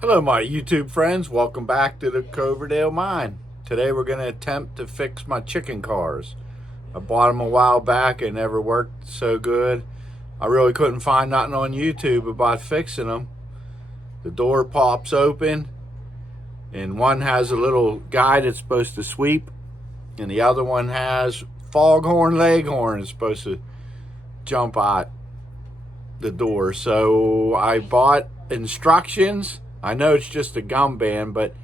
Hello my YouTube friends, welcome back to the Coverdale Mine. Today we're going to attempt to fix my chicken cars. I bought them a while back and never worked so good. I really couldn't find nothing on YouTube about fixing them. The door pops open and one has a little guy that's supposed to sweep and the other one has foghorn leghorn is supposed to jump out the door. So I bought instructions. I know it's just a gum band, but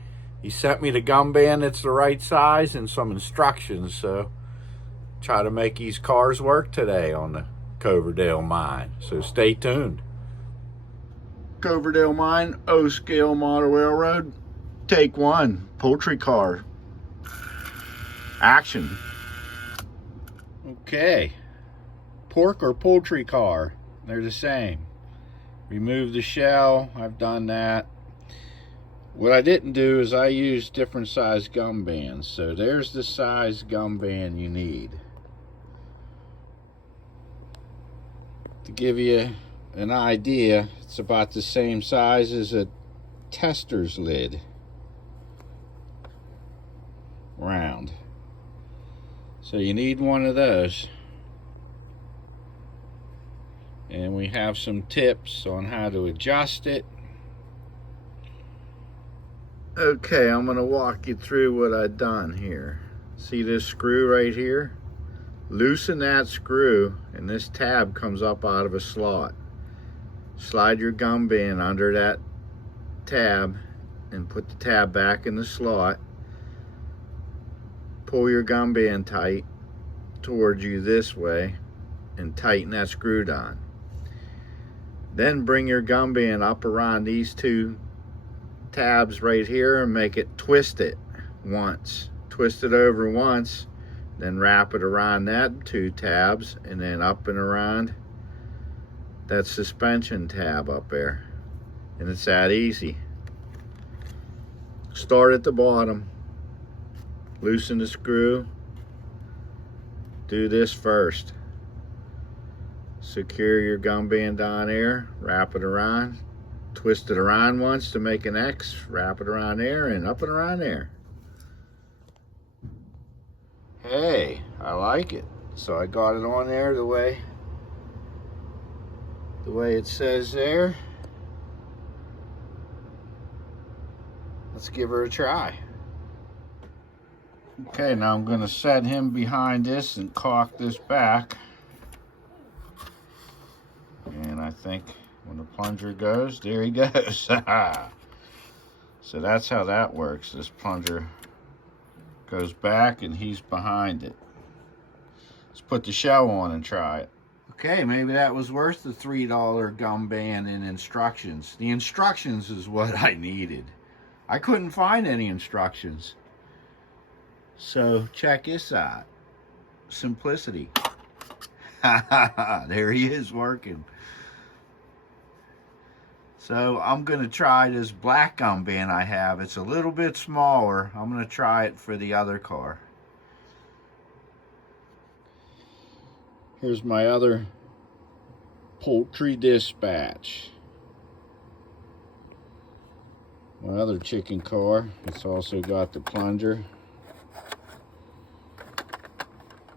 he sent me the gum band that's the right size and some instructions. So try to make these cars work today on the Coverdale Mine. So stay tuned. Coverdale Mine, O-Scale Model Railroad. Take one, poultry car. Action. Okay. Pork or poultry car, they're the same. Remove the shell, I've done that. What I didn't do is I used different size gum bands. So there's the size gum band you need. To give you an idea, it's about the same size as a tester's lid. Round. So you need one of those. And we have some tips on how to adjust it. Okay, I'm going to walk you through what I've done here. See this screw right here? Loosen that screw and this tab comes up out of a slot. Slide your gum band under that tab and put the tab back in the slot. Pull your gum band tight towards you this way and tighten that screw down. Then bring your gum band up around these two tabs right here and make it twist it once. Twist it over once, then wrap it around that two tabs and then up and around that suspension tab up there. And it's that easy. Start at the bottom, loosen the screw, do this first. Secure your gum band down there, wrap it around, twist it around once to make an X, wrap it around there and up and around there. Hey, I like it. So I got it on there the way it says there. Let's give her a try. Okay, now I'm going to set him behind this and cock this back. And I think when the plunger goes, there he goes. So that's how that works. This plunger goes back and he's behind it. Let's put the shell on and try it. Okay, maybe that was worth the $3 gum band and instructions. The instructions is what I needed. I couldn't find any instructions. So check this out. Simplicity. There he is working. So I'm going to try this black gum band I have. It's a little bit smaller. I'm going to try it for the other car. Here's my other poultry dispatch. My other chicken car. It's also got the plunger.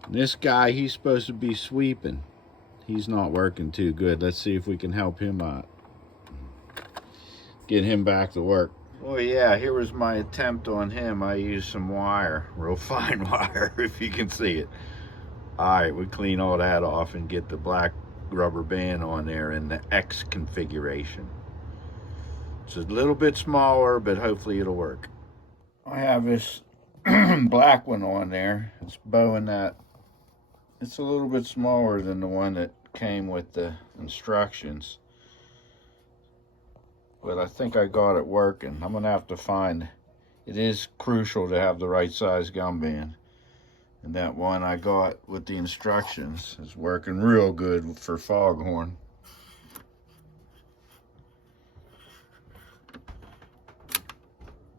This guy, he's supposed to be sweeping. He's not working too good. Let's see if we can help him out. Get him back to work. Oh yeah, here was my attempt on him. I used some wire, real fine wire, if you can see it. Alright, we clean all that off and get the black rubber band on there in the X configuration. It's a little bit smaller, but hopefully it'll work. I have this black one on there. It's bowing that. It's a little bit smaller than the one that came with the instructions. But I think I got it working. I'm going to have to find, it is crucial to have the right size gum band. And that one I got with the instructions is working real good for foghorn.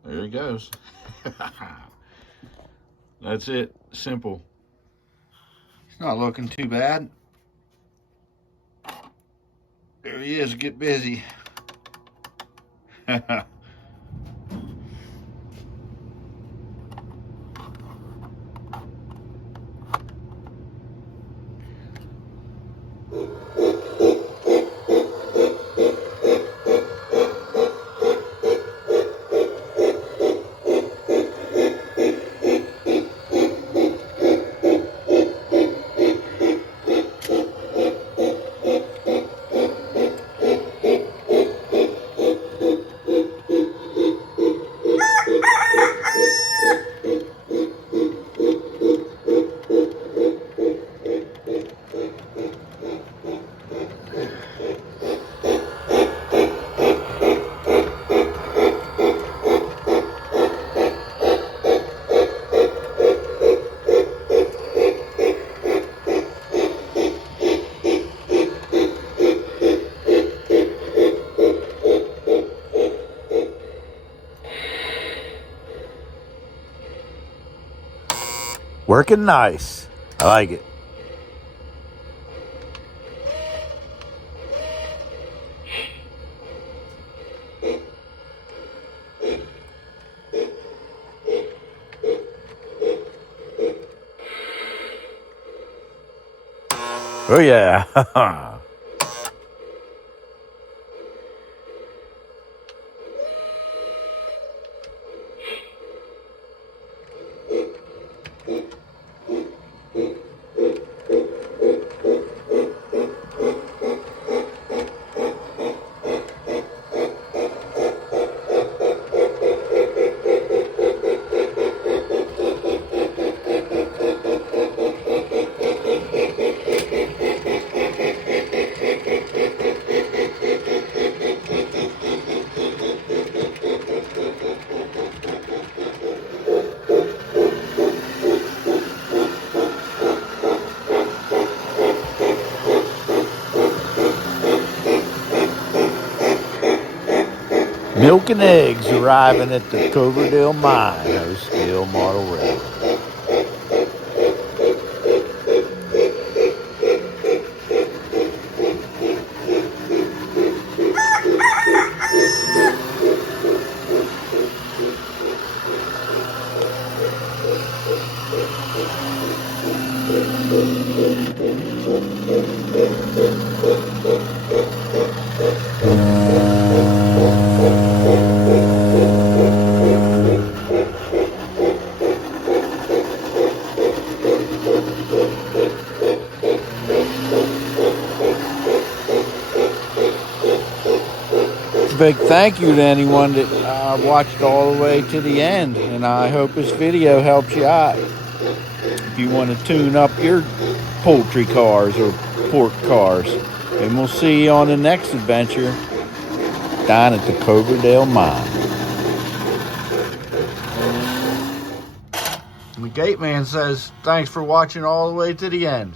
There he goes. That's it, simple. It's not looking too bad. There he is, get busy. Working nice. I like it. Oh yeah. Milk and eggs arriving at the Coverdale Mine, no scale model railroad. Big thank you to anyone that watched all the way to the end, and I hope this video helps you out. If you want to tune up your poultry cars or pork cars, and we'll see you on the next adventure down at the Coverdale Mine. And the gate man says, thanks for watching all the way to the end.